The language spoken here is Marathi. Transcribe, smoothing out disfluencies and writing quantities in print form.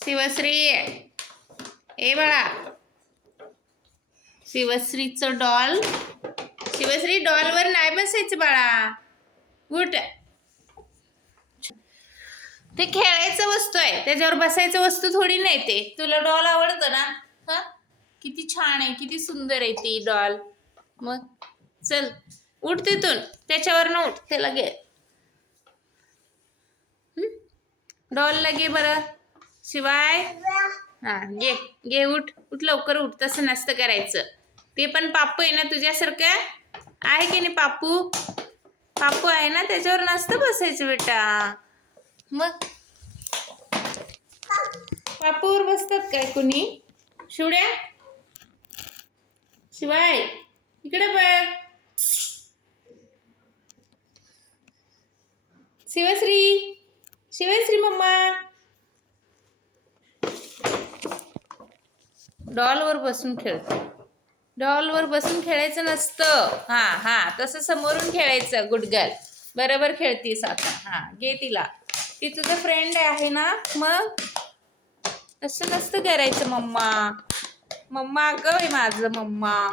शिवश्री ए बाळा, शिवश्रीचं डॉल. शिवश्री डॉलवर नाही बसायचं बाळा, उठ. ते खेळायचं वस्तू आहे, त्याच्यावर बसायचं वस्तू थोडी नाही. ते तुला डॉल आवडतं ना? हा, किती छान आहे, किती सुंदर आहे ती डॉल. मग चल उठ तिथून, त्याच्यावर न उठ, त्याला घे. डॉलला घे बरं. शिवाय हा घे घे, उठ उठ लवकर उठ. तसं नसतं करायचं. ते पण पाप्पू आहे ना तुझ्यासारखं, आहे की नाही? पाप्पू पाप्पू आहे ना, त्याच्यावर नसतं बसायचं बेटा. मग पापूवर बसतात काय कुणी? शिवड्या, शिवाय इकडे बघ. शिवश्री, शिवश्री मम्मा. डॉलवर बसून खेळते. डॉलवर बसून खेळायचं नसतं. हा हा, तसं समोरून खेळायचं. गुड गर्ल, बरोबर खेळतीस आता. हा घे तिला, ती तुझं फ्रेंड आहे ना. मग तसं नसतं करायचं. मम्मा मम्मा अगं माझं मम्मा.